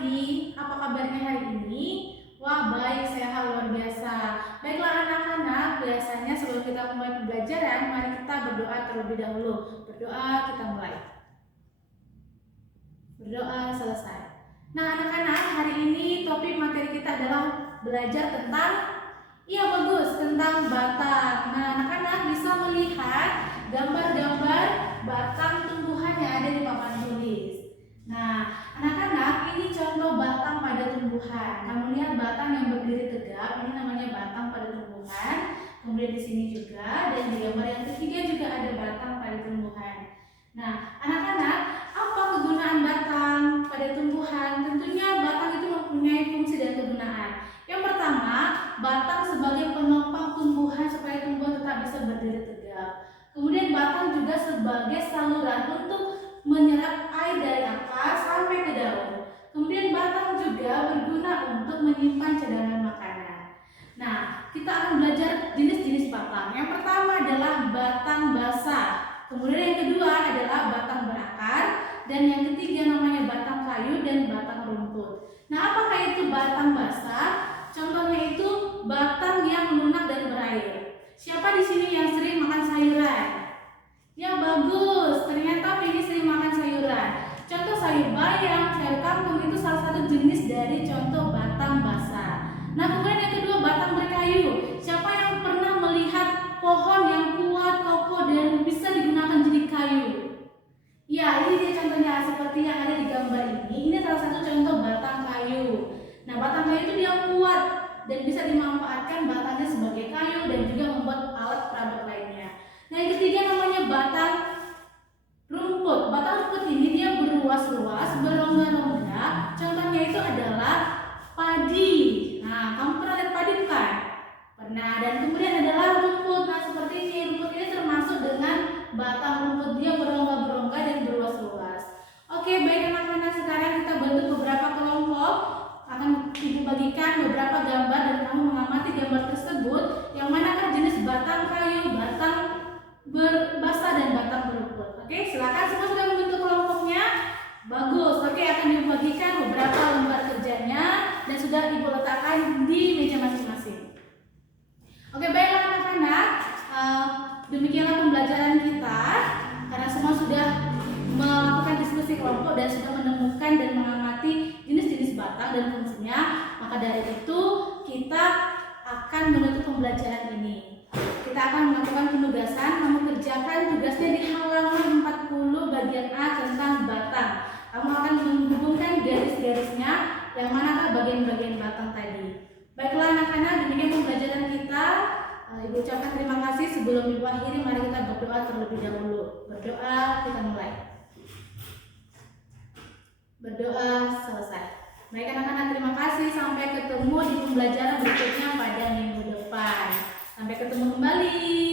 pagi. Apa kabarnya hari ini? Wah, baik, sehat, luar biasa. Baiklah anak-anak, biasanya sebelum kita mulai pembelajaran, mari kita berdoa terlebih dahulu. Berdoa, kita mulai. Berdoa selesai. Nah, anak-anak, hari ini topik materi kita adalah belajar tentang, iya bagus, tentang batang. Nah, anak-anak bisa melihat gambar-gambar batang tumbuhan yang ada di papan tulis. Nah, anak-anak, ini contoh batang pada tumbuhan. Kamu lihat batang yang berdiri tegak, ini namanya batang pada tumbuhan. Kemudian di sini juga, dan di gambar yang ketiga juga ada batang pada tumbuhan. Nah, anak-anak, apa kegunaan batang pada tumbuhan? Tentunya batang itu mempunyai fungsi dan kegunaan. Yang pertama, batang sebagai penopang tumbuhan supaya tumbuhan tetap bisa berdiri tegak. Kemudian batang juga sebagai saluran untuk menyerap air dari akar sampai ke daun. Kemudian batang juga berguna untuk menyimpan cadangan makanan. Nah, kita akan belajar jenis-jenis batang. Yang pertama adalah batang basah. Kemudian yang kedua adalah batang berakar. Dan yang ketiga namanya batang kayu dan batang rumput. Nah, apakah itu batang basah? Contohnya itu batang yang lunak dan berair. Siapa di sini yang sering makan sayuran? Ya bagus, ternyata ini sering makan sayuran. Contoh sayur bayam, sayur kangkung itu salah satu jenis dari contoh batang basah. Nah, kemudian yang kedua batang berkayu. Siapa yang pernah melihat pohon yang kuat, kokoh dan bisa digunakan jadi kayu? Ya, ini dia contohnya seperti yang ada di gambar ini. Ini salah satu contoh batang kayu. Nah, batang kayu itu dia kuat dan bisa dimanfaatkan batangnya sebagai kayu dan juga membuat alat perabot lainnya. Nah, yang ketiga namanya batang rumput. Batang rumput ini dia berluas-luas, berongga-rongga. Contohnya itu adalah padi. Nah, kamu pernah lihat padi bukan? Pernah. Dan kemudian adalah rumput. Nah, seperti ini. Rumput ini termasuk dengan batang rumput, dia berongga-rongga dan berluas-luas. Oke, baik anak-anak, sekarang kita bentuk beberapa kelompok. Akan ibu bagikan beberapa gambar dan kamu mengamati gambar tersebut. Yang manakah jenis batang kayu, batang basah dan batang berumput. Oke, silakan semua sudah membentuk kelompoknya. Bagus. Oke, akan dibagikan beberapa lembar kerjanya dan sudah ibu letakkan di meja masing-masing. Oke, baiklah anak-anak. Demikianlah pembelajaran kita. Karena semua sudah melakukan diskusi kelompok dan sudah menemukan dan mengamati jenis-jenis batang dan fungsinya, maka dari itu kita akan menutup pembelajaran ini. Kita akan melakukan penugasan. Kamu kerjakan tugasnya di halaman 40 bagian A tentang batang. Kamu akan menghubungkan garis-garisnya yang manakah bagian-bagian batang tadi. Baiklah anak-anak, demikian pembelajaran kita. Ibu ucapkan terima kasih. Sebelum ibu akhiri, mari kita berdoa terlebih dahulu. Berdoa, kita mulai. Berdoa selesai. Baik anak-anak, terima kasih. Sampai ketemu di pembelajaran berikutnya pada minggu depan. Sampai ketemu kembali.